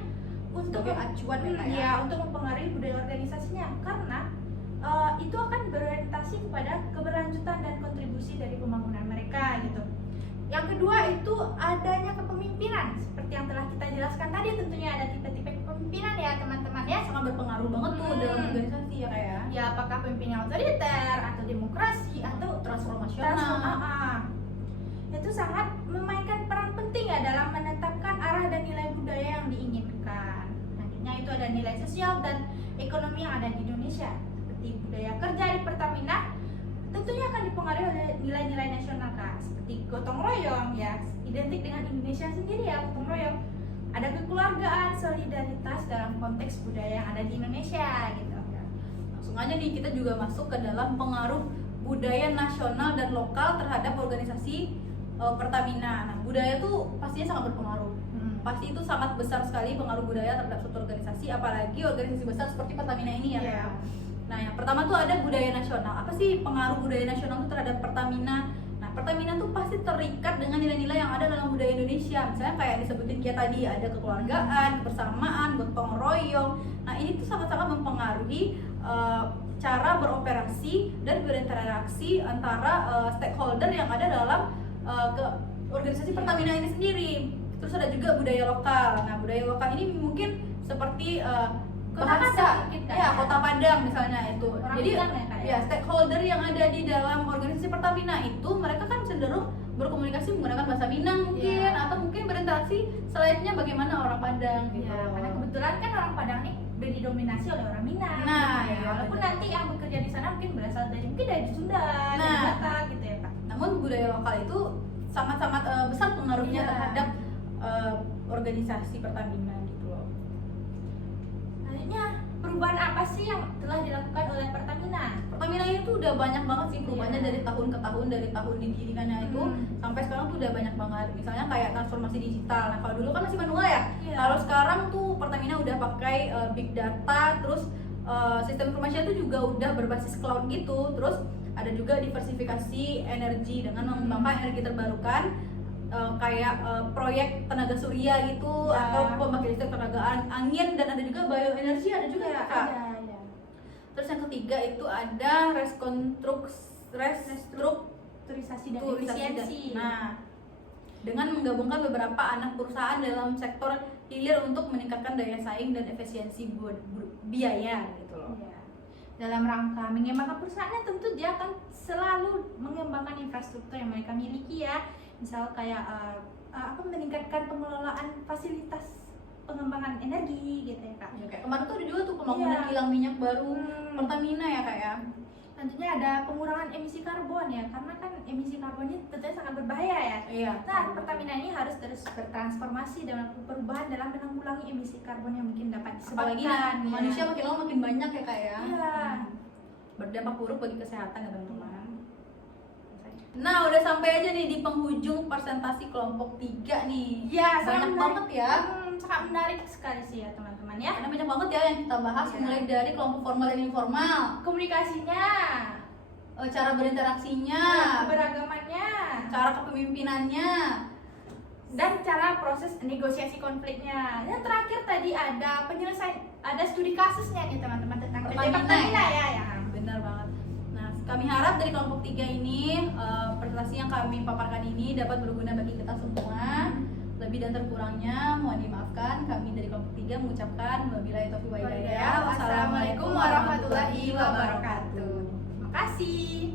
untuk Sebagai acuan ya, ya, untuk mempengaruhi budaya organisasinya, karena itu akan berorientasi kepada keberlanjutan dan kontribusi dari pembangunan mereka gitu. Yang kedua itu adanya kepemimpinan, seperti yang telah kita jelaskan tadi, tentunya ada tipe-tipe kepemimpinan ya teman-teman ya. Sangat berpengaruh banget tuh dalam organisasi ya Kak ya. Ya, apakah pemimpin otoriter atau demokrasi atau Transformasional. Itu sangat memainkan peran penting ya dalam menetapkan arah dan nilai budaya yang diinginkan. Selanjutnya itu ada nilai sosial dan ekonomi yang ada di Indonesia, seperti budaya kerja di Pertamina tentunya akan dipengaruhi oleh nilai-nilai nasional Kak, seperti gotong royong ya, identik dengan Indonesia sendiri ya, gotong royong. Ada kekeluargaan, solidaritas dalam konteks budaya yang ada di Indonesia gitu. Langsung aja nih kita juga masuk ke dalam pengaruh budaya nasional dan lokal terhadap organisasi Pertamina. Nah, budaya tuh pastinya sangat berpengaruh. Pasti itu sangat besar sekali pengaruh budaya terhadap suatu organisasi, apalagi organisasi besar seperti Pertamina ini ya. Yeah. Nah, yang pertama tuh ada budaya nasional. Apa sih pengaruh budaya nasional itu terhadap Pertamina? Nah, Pertamina tuh pasti terikat dengan nilai-nilai yang ada dalam budaya Indonesia. Misalnya kayak disebutin kayak tadi, ada kekeluargaan, kebersamaan, gotong royong. Nah, ini tuh sangat-sangat mempengaruhi cara beroperasi dan berinteraksi antara stakeholder yang ada dalam organisasi Pertamina ini sendiri. Terus ada juga budaya lokal. Nah, budaya lokal ini mungkin seperti Kota bahasa, Padang mungkin kan ya, ya? Kota Padang misalnya itu. Orang Jadi Minang ya, Kak, ya? ya stakeholder yang ada di dalam organisasi Pertamina itu mereka kan cenderung berkomunikasi menggunakan bahasa Minang mungkin, atau mungkin berinteraksi selayaknya bagaimana orang Padang gitu. Ya, karena kebetulan kan orang Padang ini didominasi oleh orang Minang. Nah, gitu ya. iya, Walaupun benar. nanti yang bekerja di sana mungkin berasal dari Sunda, dari Nah. Batak gitu ya Kak. Namun budaya lokal itu sangat-sangat besar pengaruhnya Iya. terhadap organisasi Pertamina gitu loh. Selanjutnya, perubahan apa sih yang telah dilakukan oleh Pertamina? Pertamina ini tuh udah banyak banget sih perubahannya Iya. dari tahun ke tahun, dari tahun didirikannya itu sampai sekarang tuh udah banyak banget. Misalnya kayak transformasi digital. Nah, kalau dulu kan masih manual ya. Iya. Kalau sekarang tuh Pertamina udah pakai big data, terus sistem informasinya tuh juga udah berbasis cloud gitu. Terus Ada juga diversifikasi energi dengan mengembangkan energi terbarukan, kayak proyek tenaga surya gitu, Ya. atau pembangkit listrik tenaga angin, dan ada juga bioenergi, ada juga Iya, Kak. ada. Terus yang ketiga itu ada Restrukturisasi dan efisiensi. Nah, dengan menggabungkan beberapa anak perusahaan dalam sektor hilir untuk meningkatkan daya saing dan efisiensi biaya gitu loh. Iya. Dalam rangka mengembangkan perusahaannya, tentu dia akan selalu mengembangkan infrastruktur yang mereka miliki ya. Misal kayak meningkatkan pengelolaan fasilitas pengembangan energi gitu ya Kak. Ya, kayak kemarin tuh ada juga tuh pembangunan Iya. kilang minyak baru Hmm. Pertamina ya Kak ya. Tentunya ada pengurangan emisi karbon ya, karena kan emisi karbonnya tentunya sangat berbahaya ya. Iya. Nah, Pertamina ini harus terus bertransformasi dalam perubahan dalam menanggulangi emisi karbon yang mungkin dapat Apalagi disebabkan ya. manusia makin lama makin banyak ya Kak ya. Iya. Berdampak buruk bagi kesehatan ya teman-teman. Nah, udah sampai aja nih di penghujung presentasi kelompok 3 nih. Iya, Banyak banget ya. Sangat menarik sekali sih ya teman-teman ya. Karena banyak banget ya yang kita bahas, Iya. mulai dari kelompok formal dan informal, Komunikasinya, cara berinteraksinya, keberagamannya, cara kepemimpinannya. dan cara proses negosiasi konfliknya. Yang terakhir tadi ada ada studi kasusnya nih teman-teman tentang PT Pertamina ya. Benar banget. Nah, kami harap dari kelompok 3 ini presentasi yang kami paparkan ini dapat berguna bagi kita semua. Lebih dan terkurangnya mohon dimaafkan. Kami dari kelompok 3 mengucapkan wabillahi taufiq wal hidayah. Wassalamualaikum warahmatullahi wabarakatuh. Terima kasih.